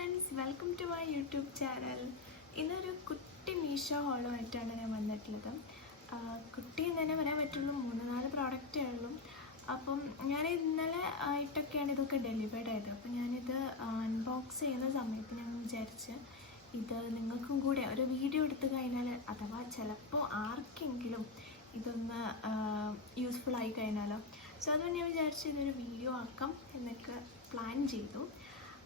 Friends, welcome to my YouTube channel. ഇന്നൊരു കുട്ടി മീഷോ ഹോളുമായിട്ടാണ് ഞാൻ വന്നിട്ടുള്ളത്. കുട്ടി എന്ന് തന്നെ പറയാൻ പറ്റുള്ളൂ, 3-4 പ്രോഡക്റ്റേ ഉള്ളൂ. അപ്പം ഞാൻ ഇന്നലെ ആയിട്ടൊക്കെയാണ് ഇതൊക്കെ ഡെലിവേർഡ് ആയത്. അപ്പം ഞാനിത് അൺബോക്സ് ചെയ്യുന്ന സമയത്ത് ഞാൻ വിചാരിച്ച് ഇത് നിങ്ങൾക്കും കൂടെ ഒരു വീഡിയോ എടുത്തു കഴിഞ്ഞാൽ, അഥവാ ചിലപ്പോൾ ആർക്കെങ്കിലും ഇതൊന്ന് യൂസ്ഫുൾ ആയി കഴിഞ്ഞാലോ. സോ അതുകൊണ്ട് ഞാൻ വിചാരിച്ചു ഇതൊരു വീഡിയോ ആക്കാം എന്നൊക്കെ പ്ലാൻ ചെയ്തു.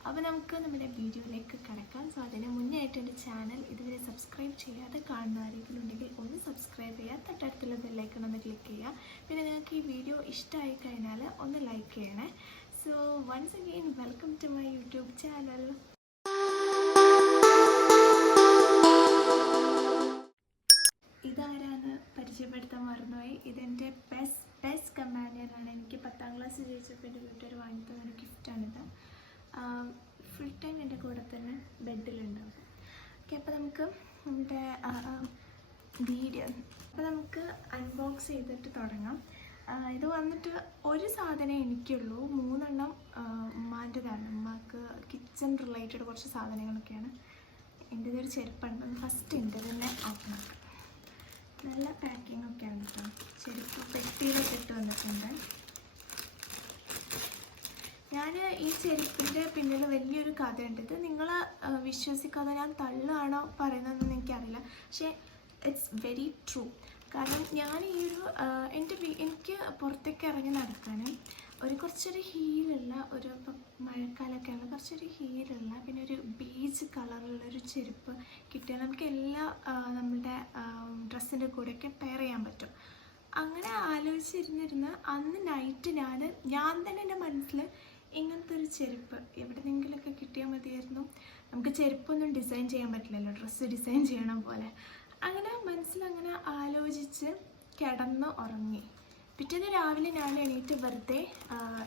അപ്പോൾ നമുക്ക് നമ്മുടെ വീഡിയോയിലേക്ക് കിടക്കാം. സോ അതിന് മുന്നേ ആയിട്ട് എൻ്റെ ചാനൽ ഇതുവരെ സബ്സ്ക്രൈബ് ചെയ്യാതെ കാണുന്ന ആരെങ്കിലും ഉണ്ടെങ്കിൽ ഒന്ന് സബ്സ്ക്രൈബ് ചെയ്യുക, തൊട്ടടുത്തുള്ള ബെല്ലൈക്കൺ ഒന്ന് ക്ലിക്ക് ചെയ്യുക. പിന്നെ നിങ്ങൾക്ക് ഈ വീഡിയോ ഇഷ്ടമായി കഴിഞ്ഞാൽ ഒന്ന് ലൈക്ക് ചെയ്യണേ. So once again welcome to my YouTube channel. ഇതാരാന്ന് പരിചയപ്പെടുത്താൻ മറന്നുപോയി. ഇതെൻ്റെ ബെസ്റ്റ് കമ്പാനിയനാണ്. എനിക്ക് 10ാം ക്ലാസ് ജയിച്ചപ്പോൾ എൻ്റെ വീട്ടുകാർ വാങ്ങി തന്നൊരു ഗിഫ്റ്റാണിത്. ഫുൾ ടൈം എൻ്റെ കൂടെ തന്നെ ബെഡിലുണ്ടാവും. ഓക്കെ, അപ്പോൾ നമുക്ക് നമ്മുടെ വീഡിയോ അൺബോക്സ് ചെയ്തിട്ട് തുടങ്ങാം. ഇത് വന്നിട്ട് ഒരു സാധനം എനിക്കുള്ളൂ, 3 എണ്ണം ഉമ്മാൻ്റെതാണ്. ഉമ്മാക്ക് കിച്ചൺ റിലേറ്റഡ് കുറച്ച് സാധനങ്ങളൊക്കെയാണ്. എൻ്റെ ഇതൊരു ചെരുപ്പുണ്ട്. ഫസ്റ്റ് എൻ്റെ തന്നെ ഓപ്പൺ ആക്കാം. നല്ല പാക്കിംഗ് ഒക്കെയാണ് കേട്ടോ. ചെരുപ്പ് പെട്ടിയിലൊക്കെ ഇട്ട് വന്നിട്ടുണ്ട്. ഞാൻ ഈ ചെരുപ്പിൻ്റെ പിന്നിൽ വലിയൊരു കഥയുണ്ട്. ഇത് നിങ്ങൾ വിശ്വസിക്കാതെ ഞാൻ തള്ളുകയാണോ പറയുന്നതെന്ന് എനിക്കറിയില്ല, പക്ഷേ ഇറ്റ്സ് വെരി ട്രൂ. കാരണം ഞാൻ ഈ എനിക്ക് പുറത്തേക്ക് ഇറങ്ങി നടക്കാനും കുറച്ചൊരു ഹീലുള്ള ഇപ്പം മഴക്കാലമൊക്കെയാണ്, കുറച്ചൊരു ഹീലുള്ള പിന്നെ ഒരു ബീച്ച് കളറുള്ളൊരു ചെരുപ്പ് കിട്ടിയാൽ നമുക്ക് എല്ലാ നമ്മുടെ ഡ്രസ്സിൻ്റെ കൂടെയൊക്കെ പെയർ ചെയ്യാൻ പറ്റും. അങ്ങനെ ആലോചിച്ചിരുന്നിരുന്ന് അന്ന് നൈറ്റ് ഞാൻ തന്നെ എൻ്റെ മനസ്സിൽ ഇങ്ങനത്തെ ഒരു ചെരുപ്പ് എവിടെയെങ്കിലുമൊക്കെ കിട്ടിയാൽ മതിയായിരുന്നു. നമുക്ക് ചെരുപ്പൊന്നും ഡിസൈൻ ചെയ്യാൻ പറ്റില്ലല്ലോ, ഡ്രസ്സ് ഡിസൈൻ ചെയ്യണം പോലെ. അങ്ങനെ മനസ്സിലങ്ങനെ ആലോചിച്ച് കിടന്ന് ഉറങ്ങി. പിറ്റേന്ന് രാവിലെ ഞാൻ എണീറ്റ്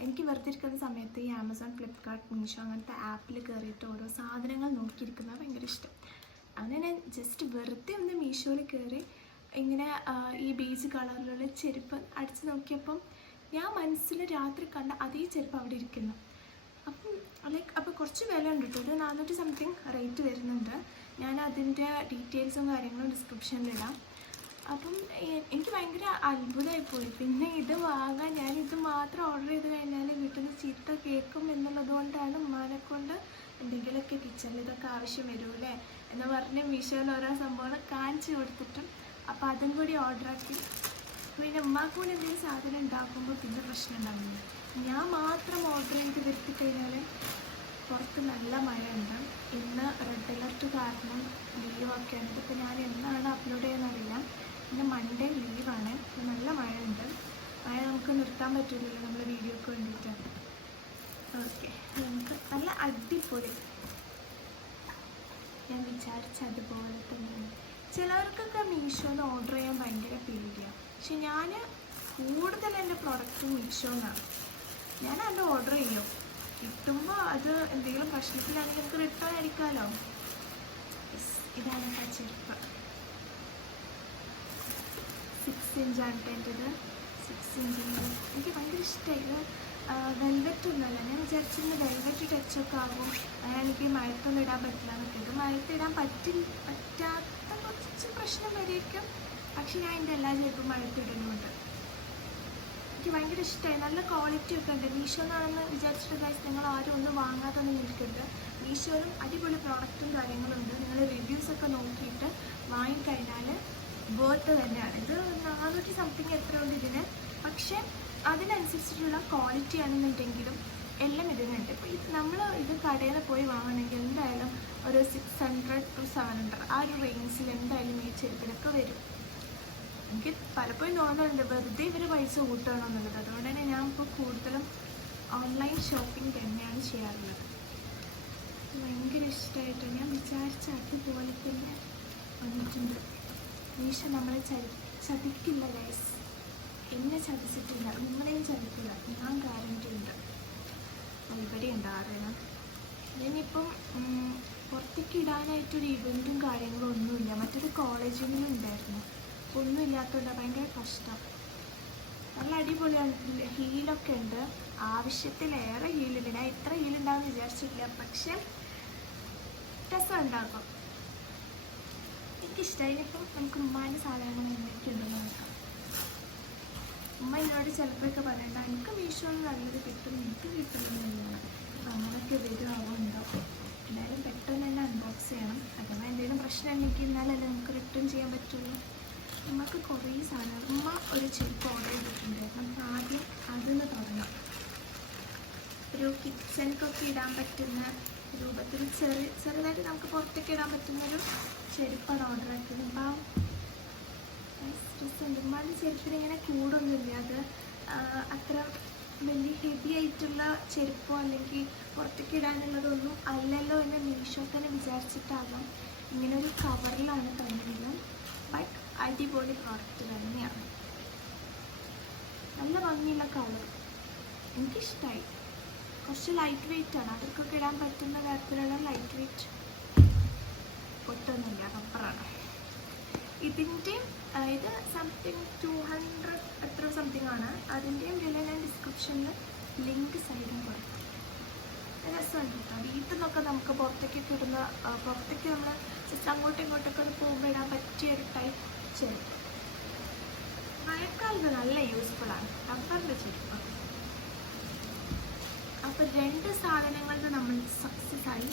എനിക്ക് വെറുതെ ഇരിക്കുന്ന സമയത്ത് ഈ ആമസോൺ, ഫ്ലിപ്കാർട്ട്, മീഷോ അങ്ങനത്തെ ആപ്പിൽ കയറിയിട്ട് ഓരോ സാധനങ്ങൾ നോക്കിയിരിക്കുന്നത് ഭയങ്കര ഇഷ്ടം. അങ്ങനെ ഞാൻ ജസ്റ്റ് വെറുതെ ഒന്ന് മീഷോയിൽ കയറി ഇങ്ങനെ ഈ ബീച്ച് കളറിലുള്ള ചെരുപ്പ് അടിച്ച് നോക്കിയപ്പം ഞാൻ മനസ്സിൽ രാത്രി കണ്ട അതേ ചെരുപ്പ് അവിടെ ഇരിക്കുന്നു. അപ്പോൾ കുറച്ച് വില ഉണ്ട് കേട്ടോ, ഒരു 400 സംതിങ് റേറ്റ് വരുന്നുണ്ട്. ഞാൻ അതിൻ്റെ ഡീറ്റെയിൽസും കാര്യങ്ങളും ഡിസ്ക്രിപ്ഷനിലിടാം. അപ്പം എനിക്ക് ഭയങ്കര അത്ഭുതമായിപ്പോയി. പിന്നെ ഇത് വാങ്ങാൻ ഞാനിത് മാത്രം ഓർഡർ ചെയ്ത് കഴിഞ്ഞാൽ വീട്ടിൽ നിന്ന് ചീത്ത കേൾക്കും എന്നുള്ളത് കൊണ്ടാണ് ഉമ്മാനെ കൊണ്ട് എന്തെങ്കിലുമൊക്കെ കിച്ചണിൽ ഇതൊക്കെ ആവശ്യം വരുമല്ലേ എന്ന് പറഞ്ഞ് മീഷോയിൽ ഓരോ സംഭവങ്ങൾ കാണിച്ചു കൊടുത്തിട്ടും അപ്പോൾ അതും കൂടി ഓർഡറാക്കി. പിന്നെ ഉമ്മാക്ക് കൂടി എന്തെങ്കിലും സാധനം ഉണ്ടാക്കുമ്പോൾ പിന്നെ പ്രശ്നം ഉണ്ടാവില്ല. ഞാൻ മാത്രം ഓർഡർ ചെയ്ത് വരുത്തി കഴിഞ്ഞാൽ പുറത്ത് നല്ല മഴയുണ്ട്. ഇന്ന് റെഡ് അലർട്ട് കാരണം ലീവൊക്കെയാണ്. ഇതിപ്പോൾ ഞാൻ എന്നാണ് അപ്ലോഡ് ചെയ്യുന്നറിയില്ല. പിന്നെ മൺഡേ ലീവാണ്. നല്ല മഴയുണ്ട്. മഴ നമുക്ക് നിർത്താൻ പറ്റില്ലല്ലോ നമ്മൾ വീഡിയോക്ക് വേണ്ടിയിട്ട്. ഓക്കെ, നമുക്ക് നല്ല അടിപൊളി, ഞാൻ വിചാരിച്ചതുപോലെ തന്നെയാണ്. ചിലവർക്കൊക്കെ മീഷോന്ന് ഓർഡർ ചെയ്യാൻ ഭയങ്കര പേടിയാണ്. പക്ഷെ ഞാൻ കൂടുതൽ എൻ്റെ പ്രോഡക്റ്റ് മീഷോന്നാണ്. ഞാൻ അത് ഓർഡർ ചെയ്യും. കിട്ടുമ്പോൾ അത് എന്തെങ്കിലും പ്രശ്നത്തിലാണെങ്കിൽ നമുക്ക് റിട്ടേൺ അടിക്കാമല്ലോ. ഇതാണ് ആ ചെരുപ്പ്. 6 ഇഞ്ചാണ് എൻ്റെത്. 6 ഇഞ്ചിൻ്റെ എനിക്ക് ഭയങ്കര ഇഷ്ടമായി. വെൽവെറ്റ് ഒന്നുമല്ല. ഞാൻ വിചാരിച്ചിരുന്ന വെൽവെറ്റ് ടച്ചൊക്കെ ആകും, എനിക്ക് മഴത്തൊന്നും ഇടാൻ പറ്റില്ല എന്നൊക്കെ. ഇത് മഴത്തിടാൻ പറ്റാത്ത കുറച്ച് പ്രശ്നം വരെയൊക്കെ. പക്ഷെ ഞാൻ എൻ്റെ എല്ലാ ചെരുപ്പും മഴത്തിടുന്നുണ്ട്. എനിക്ക് ഭയങ്കര ഇഷ്ടമായി. നല്ല ക്വാളിറ്റി ഒക്കെ ഉണ്ട്. മീഷോ എന്നാണെന്ന് വിചാരിച്ചിട്ട് ഗൈസ് നിങ്ങൾ ആരും ഒന്നും വാങ്ങാതൊന്നും നിൽക്കരുത്. മീഷോയിലും അടിപൊളി പ്രോഡക്റ്റും കാര്യങ്ങളും ഉണ്ട്. നിങ്ങൾ റിവ്യൂസൊക്കെ നോക്കിയിട്ട് വാങ്ങിക്കഴിഞ്ഞാൽ വേർത്ത് തന്നെയാണ്. ഇത് 400 സംതിങ് എത്ര ഉണ്ട് ഇതിന്, പക്ഷേ അതിനനുസരിച്ചിട്ടുള്ള ക്വാളിറ്റി ആണെന്നുണ്ടെങ്കിലും എല്ലാം ഇതിനുണ്ട്. ഇപ്പോൾ നമ്മൾ ഇത് കടയിൽ നിന്ന് പോയി വാങ്ങണമെങ്കിൽ എന്തായാലും ഒരു 600 to 700 ആ ഒരു റേഞ്ചിൽ എന്തായാലും ഈ ചെരുപ്പിലൊക്കെ വരും. എനിക്ക് പലപ്പോഴും തോന്നുന്നുണ്ട് വെറുതെ ഇവർ പൈസ കൂട്ടണമെന്നുള്ളത്. അതുകൊണ്ട് തന്നെ ഞാൻ ഇപ്പോൾ കൂടുതലും ഓൺലൈൻ ഷോപ്പിംഗ് തന്നെയാണ് ചെയ്യാറുള്ളത്. ഭയങ്കര ഇഷ്ടമായിട്ട് ഞാൻ വിചാരിച്ച അതുപോലെ തന്നെ വന്നിട്ടുണ്ട്. മീഷോ നമ്മളെ ചതിക്കില്ല ഗൈസ്. എന്നെ ചതിച്ചിട്ടില്ല, നിങ്ങളെയും ചതിക്കില്ല, ഞാൻ ഗ്യാരണ്ടി ഉണ്ട്. ഇവിടെ ഉണ്ടാകാറുണ്ട്. ഇനിയിപ്പം പുറത്തേക്ക് ഇടാനായിട്ടൊരു ഇവൻറ്റും കാര്യങ്ങളും ഒന്നുമില്ല. മറ്റൊരു കോളേജിലും ഉണ്ടായിരുന്നു, ഒന്നും ഇല്ലാത്തതുകൊണ്ട് ഭയങ്കര കഷ്ടം. നല്ല അടിപൊളിയാണ്. ഹീലൊക്കെ ഉണ്ട്, ആവശ്യത്തിലേറെ ഹീലുണ്ട്. ഞാൻ ഇത്ര ഹീലുണ്ടാകുമെന്ന് വിചാരിച്ചിട്ടില്ല. പക്ഷെ രസം ഉണ്ടാക്കും. എനിക്കിഷ്ടമായി. ഇനിയിപ്പം നമുക്ക് ഉമ്മാൻ്റെ സാധനങ്ങൾ എന്തൊക്കെയുണ്ടെന്ന് നോക്കാം. ഉമ്മ എന്നോട് ചിലപ്പോഴൊക്കെ പറയണ്ട എനിക്ക് മീഷോയിൽ നല്ലത് കിട്ടും, എനിക്ക് കിട്ടുന്നതാണ്. അപ്പം അങ്ങനെയൊക്കെ വരുമാവും ഉണ്ടാവും. എന്തായാലും പെട്ടെന്ന് തന്നെ അൺബോക്സ് ചെയ്യണം. അഥവാ എന്തെങ്കിലും പ്രശ്നം ഉണ്ടെങ്കിൽ എന്നാലല്ലേ നമുക്ക് റിട്ടേൺ ചെയ്യാൻ പറ്റുള്ളൂ. നമുക്ക് കുറേ സാധനങ്ങൾ. ഉമ്മ ഒരു ചെരുപ്പ് ഓർഡർ ചെയ്തിട്ടുണ്ടായിരുന്നു. നമുക്ക് ആദ്യം അതിൽ തുടങ്ങാം. ഒരു കിച്ചണിക്കൊക്കെ ഇടാൻ പറ്റുന്ന രൂപത്തിൽ ചെറുതായിട്ട് നമുക്ക് പുറത്തേക്ക് ഇടാൻ പറ്റുന്നൊരു ചെരുപ്പാണ് ഓർഡർ ആക്കിയത്. അപ്പം ഡ്രസ്സുണ്ട്. ഉമ്മാൻ്റെ ചെരുപ്പിന് ഇങ്ങനെ കൂടൊന്നുമില്ല. അത് അത്ര വലിയ ഹെവി ആയിട്ടുള്ള ചെരുപ്പോ അല്ലെങ്കിൽ പുറത്തേക്ക് ഇടാനുള്ളതൊന്നും അല്ലല്ലോ എന്ന് മീഷോ തന്നെ വിചാരിച്ചിട്ടാകാം ഇങ്ങനൊരു കവറിലാണ് തന്നത്. ബട്ട് അടിപൊളി പ്രോഡക്റ്റ് തന്നെയാണ്. നല്ല ഭംഗിയുള്ള കളർ, എനിക്കിഷ്ടമായി. കുറച്ച് ലൈറ്റ് വെയിറ്റ് ആണ്. അവർക്കൊക്കെ ഇടാൻ പറ്റുന്ന തരത്തിലുള്ള ലൈറ്റ് വെയിറ്റ്. ഒട്ടൊന്നുമില്ല, റബ്ബറാണ്. ഇതിൻ്റെ ഇത് സംതിങ് 200 എത്ര സംതിങ് ആണ്. അതിൻ്റെയും വില ഞാൻ ഡിസ്ക്രിപ്ഷനിൽ ലിങ്ക് സൈഡിൽ കൊടുക്കാം. രസമുണ്ട് കേട്ടോ. വീട്ടിൽ നിന്നൊക്കെ നമുക്ക് പുറത്തേക്കൊക്കെ ഇടുന്ന, പുറത്തേക്ക് നമ്മൾ ജസ്റ്റ് അങ്ങോട്ടും ഇങ്ങോട്ടൊക്കെ ഒന്ന് പോകുമ്പോൾ ഇടാൻ പറ്റിയൊരു ടൈപ്പ് ചെരുപ്പ്. മഴക്കാലത്ത് നല്ല യൂസ്ഫുള്ളാണ് റബ്ബറിൻ്റെ ചെരുപ്പ്. അപ്പോൾ 2 സാധനങ്ങളിൽ നമ്മൾ സക്സസ് ആയി.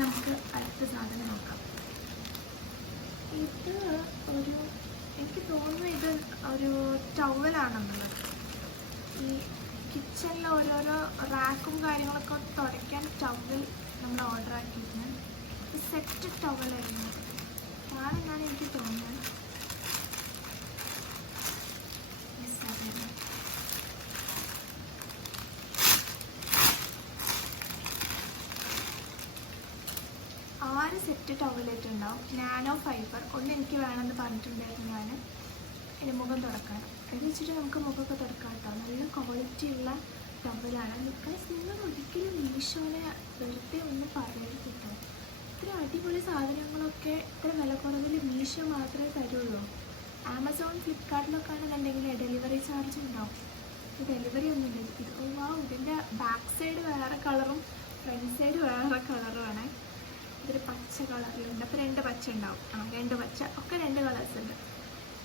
നമുക്ക് അടുത്ത സാധനം നോക്കാം. ഇത് ഒരു, എനിക്ക് തോന്നുന്നു ഇത് ഒരു ടവലാണെന്നുള്ളത്. ഈ കിച്ചണിൽ ഓരോരോ റാക്കും കാര്യങ്ങളൊക്കെ തുടയ്ക്കാൻ ടവൽ നമ്മൾ ഓർഡർ ആക്കിയിരുന്നു. സെറ്റ് ടവലായിരുന്നു ഞാനെന്നാണ് എനിക്ക് തോന്നുന്നത്. സെറ്റ് ടവലേറ്റ് ഉണ്ടാവും. നാനോ ഫൈബർ ഒന്ന് എനിക്ക് വേണമെന്ന് പറഞ്ഞിട്ടുണ്ടായിരുന്നു ഞാൻ എൻ്റെ മുഖം തുടക്കാൻ. അത് വെച്ചിട്ട് നമുക്ക് മുഖമൊക്കെ തുടക്കാം കേട്ടോ. നല്ല ക്വാളിറ്റിയുള്ള ടവലാണ്. ബിക്കോസ് നിങ്ങൾ ഒരിക്കലും മീഷോനെ വെറുതെ ഒന്നും പറയരുത് കേട്ടോ. ഇത്ര അടിപൊളി സാധനങ്ങളൊക്കെ ഇത്ര വില കുറവിൽ മീഷോ മാത്രമേ തരുള്ളൂ. ആമസോൺ ഫ്ലിപ്കാർട്ടിലൊക്കെ ആണെന്നുണ്ടെങ്കിൽ ഡെലിവറി ചാർജ് ഉണ്ടാവും. ഡെലിവറി ഒന്നുമില്ല. ഇത് ഇതിൻ്റെ ബാക്ക് സൈഡ് വേറെ കളറും ഫ്രണ്ട് സൈഡ് വേറെ കളറുമാണ്. ഇതൊരു പച്ച കളറിലുണ്ട്. അപ്പോൾ 2 പച്ച ഉണ്ടാവും. 2 പച്ച ഒക്കെ 2 കളേഴ്സ് ഉണ്ട്.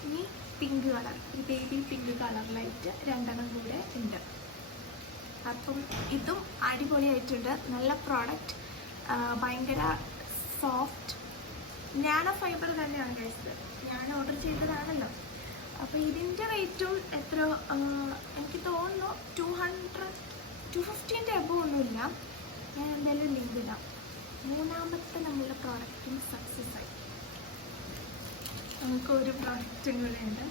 ഇനി പിങ്ക് കളർ, ഒരു ബേബി പിങ്ക് കളറിലായിട്ട് 2 കൂടെ ഉണ്ട്. അപ്പം ഇതും അടിപൊളിയായിട്ടുണ്ട്. നല്ല പ്രോഡക്റ്റ്, ഭയങ്കര സോഫ്റ്റ് നാനോ ഫൈബർ തന്നെയാണ് കഴിച്ചത്. ഞാൻ ഓർഡർ ചെയ്തതാണല്ലോ. അപ്പോൾ ഇതിൻ്റെ റേറ്റും എത്ര എനിക്ക് തോന്നുന്നു 250 എബോ ഒന്നുമില്ല. ഞാൻ എന്തായാലും ലിങ്ക് ഇടാം. മൂന്നാമത്തെ നമ്മളുടെ പ്രോഡക്റ്റും സക്സസ് ആയി. നമുക്ക് ഒരു പ്രോഡക്റ്റും കൂടെ ഉണ്ട്.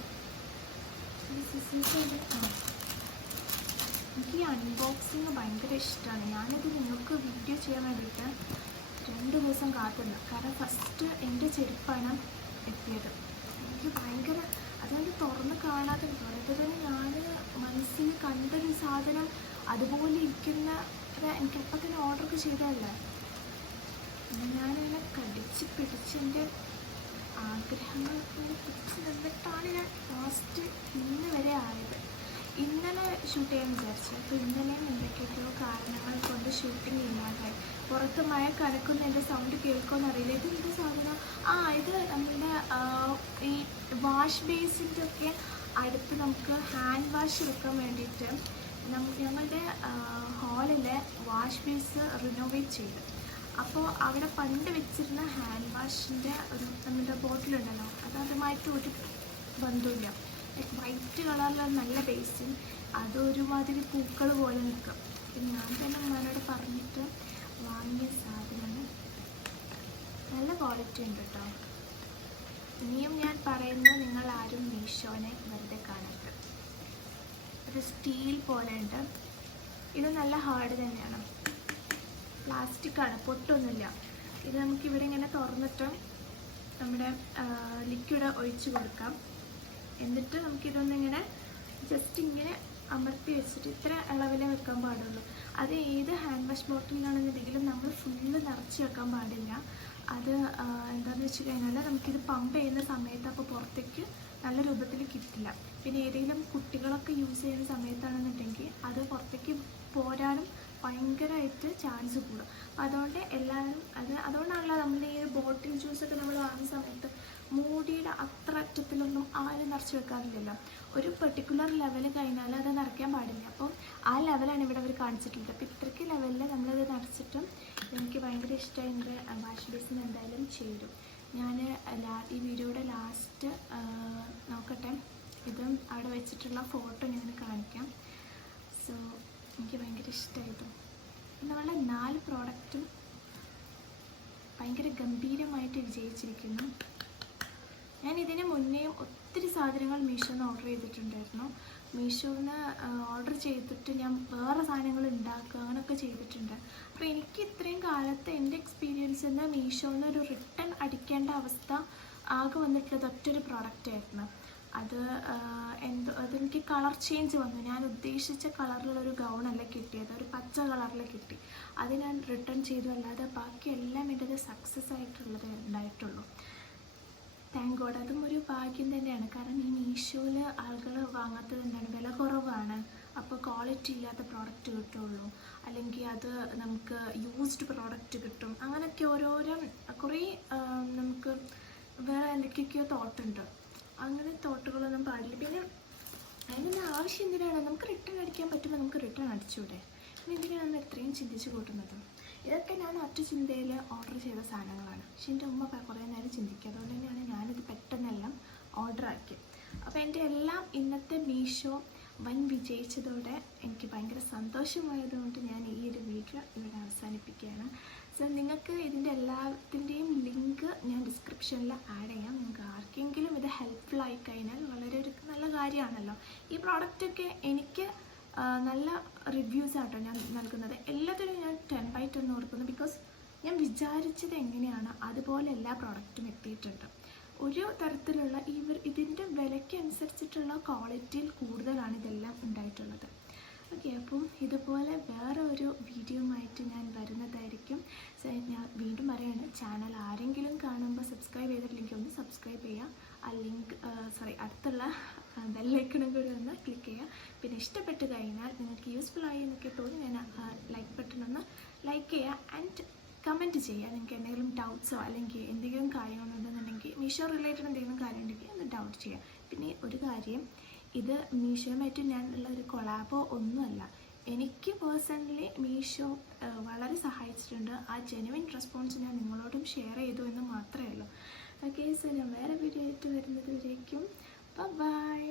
എനിക്ക് ഈ അൺബോക്സിങ് ഭയങ്കര ഇഷ്ടമാണ്. ഞാനിത് നിങ്ങൾക്ക് വീഡിയോ ചെയ്യാൻ വേണ്ടിയിട്ട് 2 ദിവസം കാത്തിരുന്നു. കാരണം ഫസ്റ്റ് എൻ്റെ ചെരുപ്പാണ് എത്തിയത്. എനിക്ക് ഭയങ്കര അതുകൊണ്ട് തുറന്ന് കാണാതെ അതുപോലെ തന്നെ ഞാൻ മനസ്സിൽ കണ്ടൊരു സാധനം അതുപോലെ ഇരിക്കുന്ന എനിക്ക് അപ്പം തന്നെ ഓർഡറൊക്കെ ചെയ്തതല്ലേ. ഞാനിങ്ങനെ കടിച്ച് പിടിച്ച് എൻ്റെ ആഗ്രഹങ്ങളൊക്കെ പിടിച്ച് നിന്നിട്ടാണ് ഞാൻ ലാസ്റ്റ് ഇന്ന് വരെ ആയത്. ഇന്നലെ ഷൂട്ട് ചെയ്യാൻ വിചാരിച്ചു. അപ്പോൾ ഇന്നലെയും എന്തൊക്കെയൊക്കെയോ കാരണങ്ങൾ കൊണ്ട് ഷൂട്ടിംഗ് ഇല്ലാതായി. പുറത്ത് മഴ കനക്കുന്ന എൻ്റെ സൗണ്ട് കേൾക്കുമെന്ന് അറിയില്ല. ഇത് എന്ത് സാധനം? ഇത് നമ്മളുടെ ഈ വാഷ് ബേസിൻ്റെ ഒക്കെ അടുത്ത് നമുക്ക് ഹാൻഡ് വാഷ് വെക്കാൻ വേണ്ടിയിട്ട് ഞങ്ങളുടെ ഹാളിലെ വാഷ് ബേസ് റിനോവേറ്റ് ചെയ്തു. അപ്പോൾ അവിടെ പണ്ട് വെച്ചിരുന്ന ഹാൻഡ് വാഷിൻ്റെ ഒരു നമ്മുടെ ബോട്ടിലുണ്ടല്ലോ, അതുമായിട്ട് ഒരു ബന്ധമില്ല. ലൈക്ക് വൈറ്റ് കളറിലുള്ള നല്ല ബേസിൻ, അതൊരുമാതിരി പൂക്കൾ പോലെ നിൽക്കും. പിന്നെ ഞാൻ തന്നെ ഉമ്മാനോട് പറഞ്ഞിട്ട് വാങ്ങിയ സാധനമാണ്. നല്ല ക്വാളിറ്റി ഉണ്ട് കേട്ടോ. ഇനിയും ഞാൻ പറയുന്നത് നിങ്ങൾ ആരും മീഷോനെ വെറുതെ കാണരുത്. ഒരു സ്റ്റീൽ പോലെ ഉണ്ട്. ഇത് നല്ല ഹാർഡ് തന്നെയാണ്. പ്ലാസ്റ്റിക്കാണ്, പൊട്ടൊന്നുമില്ല. ഇത് നമുക്കിവിടെ ഇങ്ങനെ തുറന്നിട്ട് നമ്മുടെ ലിക്വിഡ് ഒഴിച്ച് കൊടുക്കാം. എന്നിട്ട് നമുക്കിതൊന്നിങ്ങനെ ജസ്റ്റ് ഇങ്ങനെ അമർത്തി വെച്ചിട്ട് ഇത്ര അളവിലേ വെക്കാൻ പാടുള്ളൂ. അത് ഏത് ഹാൻഡ് വാഷ് ബോട്ടിലാണെന്നുണ്ടെങ്കിലും നമ്മൾ ഫുള്ള് നിറച്ച് വെക്കാൻ പാടില്ല. അത് എന്താണെന്ന് വെച്ച് കഴിഞ്ഞാൽ നമുക്കിത് പമ്പ് ചെയ്യുന്ന സമയത്ത് അപ്പോൾ പുറത്തേക്ക് നല്ല രൂപത്തിൽ കിട്ടില്ല. പിന്നെ ഏതെങ്കിലും കുട്ടികളൊക്കെ യൂസ് ചെയ്യുന്ന സമയത്താണെന്നുണ്ടെങ്കിൽ അത് പുറത്തേക്ക് പോരാനും ഭയങ്കരമായിട്ട് ചാൻസ് കൂടും. അപ്പോൾ അതുകൊണ്ട് എല്ലാവരും അതുകൊണ്ടാണല്ലോ നമ്മൾ ഈ ബോട്ടിൽ ജ്യൂസൊക്കെ നമ്മൾ വാങ്ങുന്ന സമയത്ത് മൂടിയുടെ അത്ര അറ്റത്തിലൊന്നും ആരും നിറച്ച് വെക്കാറില്ലല്ലോ. ഒരു പെർട്ടിക്കുലർ ലെവൽ കഴിഞ്ഞാൽ അത് നിറയ്ക്കാൻ പാടില്ല. അപ്പോൾ ആ ലെവലാണ് ഇവിടെ അവർ കാണിച്ചിട്ടുള്ളത്. അപ്പോൾ ഇത്രയ്ക്ക് ലെവലിൽ നമ്മളത് നിറച്ചിട്ടും എനിക്ക് ഭയങ്കര ഇഷ്ടമായി. എൻ്റെ വാഷ് ബേസിൻ എന്തായാലും ചേരും. ഞാൻ ഈ വീഡിയോയുടെ ലാസ്റ്റ് നോക്കട്ടെ, ഇതും അവിടെ വെച്ചിട്ടുള്ള ഫോട്ടോ ഞാൻ കാണിക്കാം. സോ എനിക്ക് ഭയങ്കര ഇഷ്ടമായിരുന്നു. നമ്മളുടെ 4 പ്രോഡക്റ്റും ഭയങ്കര ഗംഭീരമായിട്ട് വിജയിച്ചിരിക്കുന്നു. ഞാൻ ഇതിന് മുന്നേയും ഒത്തിരി സാധനങ്ങൾ മീഷോന്ന് ഓർഡർ ചെയ്തിട്ടുണ്ടായിരുന്നു. മീഷോന്ന് ഓർഡർ ചെയ്തിട്ട് ഞാൻ വേറെ സാധനങ്ങൾ ഉണ്ടാക്കുക അങ്ങനെയൊക്കെ ചെയ്തിട്ടുണ്ട്. അപ്പോൾ എനിക്ക് ഇത്രയും കാലത്ത് എൻ്റെ എക്സ്പീരിയൻസിൽ നിന്ന് മീഷോന്ന് ഒരു റിട്ടേൺ അടിക്കേണ്ട അവസ്ഥ ആകെ വന്നിട്ടുള്ളത് ഒറ്റൊരു പ്രോഡക്റ്റായിരുന്നു. അതെനിക്ക് കളർ ചേഞ്ച് വന്നു. ഞാൻ ഉദ്ദേശിച്ച കളറിലുള്ളൊരു ഗൗണല്ല കിട്ടിയത്, ഒരു പച്ച കളറിൽ കിട്ടി. അത് ഞാൻ റിട്ടേൺ ചെയ്തു. അല്ലാതെ ബാക്കിയെല്ലാം എൻ്റെ സക്സസ് ആയിട്ടുള്ളത് ഉണ്ടായിട്ടുള്ളൂ. Thank God. അതും ഒരു ഭാഗ്യം തന്നെയാണ്. കാരണം ഈ മീഷോയിൽ ആളുകൾ വാങ്ങാത്തത് എന്താണ്, വില കുറവാണ്, അപ്പോൾ ക്വാളിറ്റി ഇല്ലാത്ത പ്രോഡക്റ്റ് കിട്ടുള്ളൂ, അല്ലെങ്കിൽ അത് നമുക്ക് യൂസ്ഡ് പ്രോഡക്റ്റ് കിട്ടും. അങ്ങനെയൊക്കെ ഓരോരോ കുറേ നമുക്ക് വേറെ എന്തൊക്കെയൊക്കെയോ തോട്ടുണ്ട്. അങ്ങനെ തോട്ടുകളൊന്നും പാടില്ല. പിന്നെ അതിനൊന്നും ആവശ്യം എന്തിനാണ്? നമുക്ക് റിട്ടേൺ അടിക്കാൻ പറ്റുമ്പോൾ നമുക്ക് റിട്ടേൺ അടിച്ചൂടെ? പിന്നെ എന്തിനാണ് നമ്മൾ ഇത്രയും ചിന്തിച്ച് കൂട്ടുന്നത്? ഇതൊക്കെ ഞാൻ ഒറ്റ ചിന്തയിൽ ഓർഡർ ചെയ്ത സാധനങ്ങളാണ്. പക്ഷെ എൻ്റെ ഉമ്മ കുറേ നേരം ചിന്തിക്കുക. അതുകൊണ്ട് തന്നെയാണ് ഞാനിത് പെട്ടെന്നെല്ലാം ഓർഡർ ആക്കിയത്. അപ്പോൾ എൻ്റെ എല്ലാം ഇന്നത്തെ മീഷോ വൻ വിജയിച്ചതോടെ എനിക്ക് ഭയങ്കര സന്തോഷമായതുകൊണ്ട് ഞാൻ ഈ ഒരു വീഡിയോ ഇവിടെ അവസാനിപ്പിക്കുകയാണ്. സോ നിങ്ങൾക്ക് ഇതിൻ്റെ എല്ലാത്തിൻ്റെയും ലിങ്ക് ഞാൻ ഡിസ്ക്രിപ്ഷനിൽ ആഡ് ചെയ്യാം. നിങ്ങൾക്ക് ആർക്കെങ്കിലും ഇത് ഹെൽപ്ഫുൾ ആയി കഴിഞ്ഞാൽ വളരെ ഒരു നല്ല കാര്യമാണല്ലോ. ഈ പ്രോഡക്റ്റൊക്കെ എനിക്ക് നല്ല റിവ്യൂസ് ആട്ടോ ഞാൻ നൽകുന്നത്. എല്ലാത്തിനും ഞാൻ 10/10 കൊടുക്കുന്നു. ബിക്കോസ് ഞാൻ വിചാരിച്ചത് എങ്ങനെയാണ് അതുപോലെ എല്ലാ പ്രോഡക്റ്റും എത്തിയിട്ടുണ്ട്. ഒരു തരത്തിലുള്ള ഇതിൻ്റെ വിലയ്ക്ക് അനുസരിച്ചിട്ടുള്ള ക്വാളിറ്റിയിൽ കൂടുതലാണ് ഇതെല്ലാം ഉണ്ടായിട്ടുള്ളത്. ഓക്കെ, അപ്പം ഇതുപോലെ വേറെ ഒരു വീഡിയോയുമായിട്ട് ഞാൻ വരുന്നതായിരിക്കും. ഞാൻ വീണ്ടും പറയുകയാണ്, ചാനൽ ആരെങ്കിലും കാണുമ്പോൾ സബ്സ്ക്രൈബ് ചെയ്തിട്ടില്ലെങ്കിൽ ഒന്ന് സബ്സ്ക്രൈബ് ചെയ്യുക. ആ ലിങ്ക് അടുത്തുള്ള ബെല്ലൈക്കണും കൂടി ഒന്ന് ക്ലിക്ക് ചെയ്യുക. പിന്നെ ഇഷ്ടപ്പെട്ട് കഴിഞ്ഞാൽ നിങ്ങൾക്ക് യൂസ്ഫുൾ ആയി എന്നൊക്കെ തോന്നി ഞാൻ ലൈക്ക് ബട്ടൺ ഒന്ന് ലൈക്ക് ചെയ്യുക ആൻഡ് കമൻറ്റ് ചെയ്യുക. നിങ്ങൾക്ക് എന്തെങ്കിലും ഡൗട്ട്സോ അല്ലെങ്കിൽ എന്തെങ്കിലും കാര്യങ്ങളുണ്ടെന്നുണ്ടെങ്കിൽ മീഷോ റിലേറ്റഡ് എന്തെങ്കിലും കാര്യം ഉണ്ടെങ്കിൽ ഒന്ന് ഡൗട്ട് ചെയ്യുക. പിന്നെ ഒരു കാര്യം, ഇത് മീഷോയുമായിട്ട് ഞാനുള്ള ഒരു കൊളാബോ ഒന്നുമല്ല. എനിക്ക് പേഴ്സണലി മീഷോ വളരെ സഹായിച്ചിട്ടുണ്ട്. ആ ജെനുവിൻ റെസ്പോൺസ് ഞാൻ നിങ്ങളോടും ഷെയർ ചെയ്തു എന്ന് മാത്രമേ ഉള്ളൂ. ഓക്കെ, സോ ഞാൻ വേറെ വീഡിയോ ആയിട്ട് വരുന്നത് വരേക്കും ബൈ.